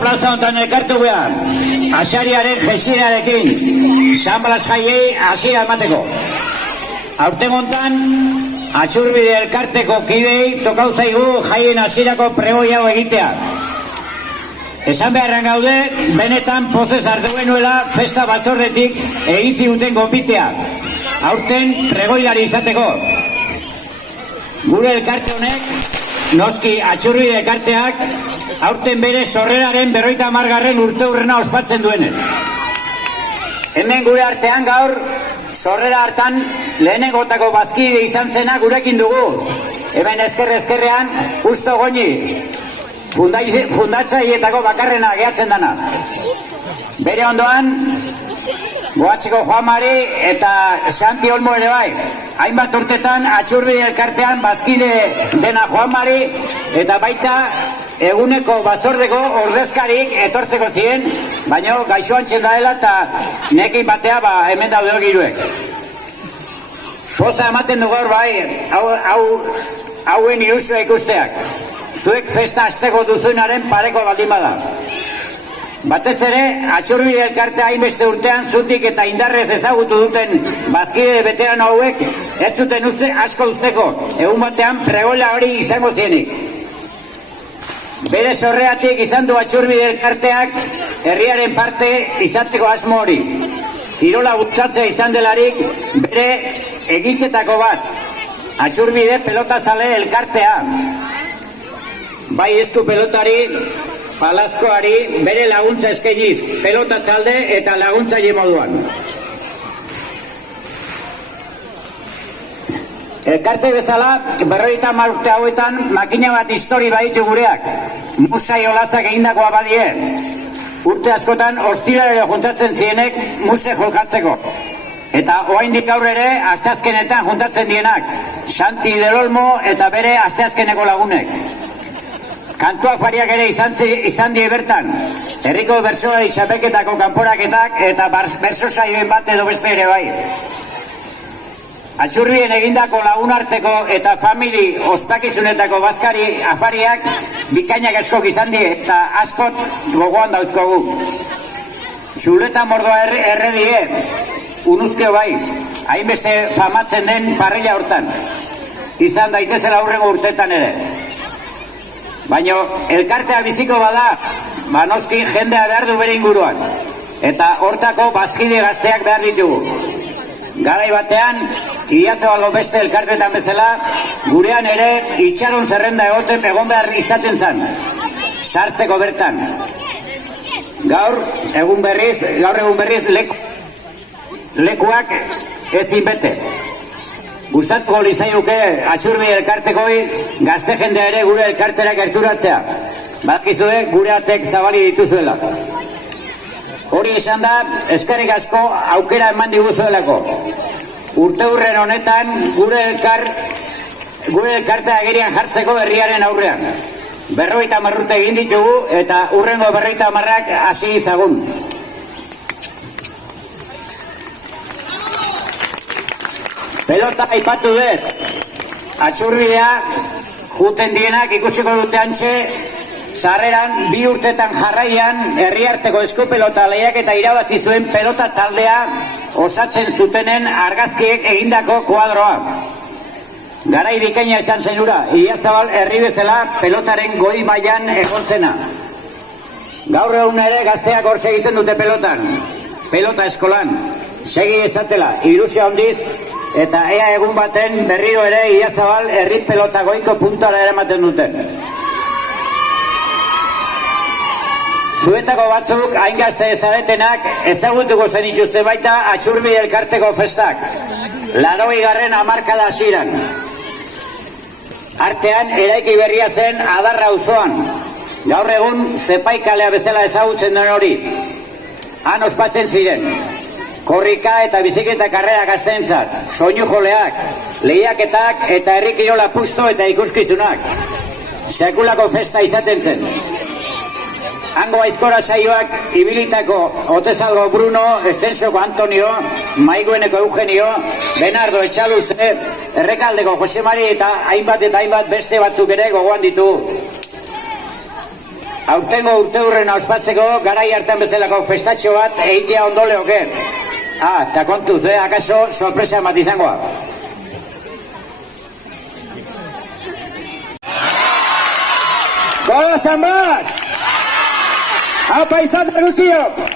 plaza honetan elkartu behar. Asariaren jesidearekin, San Blas jaiei hasiera emateko. Aurten hontan, Atxurbide elkarteko kidei tokau zaigu jaien hasierako pregoia egitea. Esan beharran gaude, benetan pozez hartu genuela festa batzordetik egizi duten gonbitea. Aurten pregoilari izateko. Gure elkarte honek, noski Atxurbide elkarteak, aurten bere sorreraren 50. urteurrena ospatzen duenez. Hemen gure artean gaur, sorrera hartan lehenengotako bazkide izan zena gurekin dugu. Hemen ezkerrean, justo Goñi, fundatzaileetako bakarrena gehatzen dana. Bere ondoan, Goatziko Juan Mari eta Santi Olmo ere bai. Hainbat urtetan Atxurbide elkartean bazkide dena Juan Mari eta baita eguneko batzordeko ordezkarik etortzeko ziren, baina gaixoan txendaela eta nekin batea hemen daude giruek. Poza ematen du gaur bai, hauen ilusua ikusteak. Zuek festa hasteko duzuenaren pareko baldin bada. Batez ere, Atxurbide elkartea hainbeste urtean zutik eta indarrez ezagutu duten bazkide beteran hauek ez zuten asko usteko, egun batean pregoila hori izango zienik. Bere sorreatik izan du Atxurbide elkarteak herriaren parte izateko asmo hori. Kirola bultzatzea izan delarik bere egitzetako bat, Atxurbide pelotazale elkartea. Bai estu pelotari, Palazkoari bere laguntza eskainiz, pelota talde eta laguntzaile moduan. Elkarte bezala, 50 urte hauetan makina bat histori baditu gureak. Musa Olazak egindakoa badie. Urte askotan ostiralero juntatzen zienek muse jolkatzeko. Eta oraindik gaur ere asteazkenetan juntatzen dienak. Santi del Olmo eta bere asteazkeneko lagunek. Kantua fariak ere izan die bertan. Herriko bersoa txapelketako kanporaketak eta berso saioen bat edo beste ere bai. Atxurbien egindako lagunarteko eta famili ospakizunetako bazkari afariak bikainak askok izan die eta askot gogoan dauzkogu. Txuleta mordoa erredie, unuzkeo bai, hainbeste famatzen den parrilla hortan. Izan daitezela hurrengo urtetan ere. Baina elkartea biziko bada, noski jendea behar du bere inguruan. Eta hortako bazkide gazteak behar ditugu. Garai batean, Idiazabalgo beste elkartetan bezala, gurean ere itxaron zerrenda egon behar izaten zen. Sartzeko bertan. Gaur egun berriz lekuak ezin bete. Gustatuko lizaioke Atxurbide elkartekoi gazte jendea ere gure elkartera gerturatzea. Badakizue gure atek zabali dituzuela. Hori esan da, eskerrik asko aukera eman diguzuelako. Urteurren honetan gure elkartea agerian jartzeko herriaren aurrean. 50 urte egin ditugu eta hurrengo 50 hasi izagun. Pelota aipatu dut, Atxurbidea juten dienak ikusiko dute antxe, sarreran 2 urtetan jarraian herriarteko eskupelota lehiaketa irabazi zuen pelota taldea osatzen zutenen argazkiek egindako kuadroa. Garai bikaina izan zen hura, Idiazabal herri bezala pelotaren goi mailan egontzena. Gaur egun ere gazteak hor segitzen dute pelotan, pelota eskolan, segi ezatela, ilusia handiz, eta ea egun baten berriro ere Idiazabal herri pelota goiko puntara eramaten duten. Zuetako batzuk hain gazte ezaretenak ezagutuko zenituzte baita Atxurbide elkarteko festak. 80. hamarkada hasieran. Artean eraiki berria zen Adarra auzoan. Gaur egun Zepaikalea bezala ezagutzen den hori. Han ospatzen ziren. Korrika eta biziketa karrera gazteentzat, soinu joleak, lehiaketak eta herri kirola pusto eta ikuskizunak. Sekulako festa izaten zen. Hango aizkora saioak ibilitako Otezalgo Bruno, Estensoko Antonio, Maigueneko Eugenio, Benardo Etxaluze, Errekaldeko Jose Mari eta hainbat beste batzuk ere gogoan ditugu. aurtengo urte hurrena ospatzeko garai hartan bezalako festatxo bat egitea ondo leoke. Eta kontuz, akaso sorpresa bat izangoa. Gola, San Blas! Hau paisat guztiok!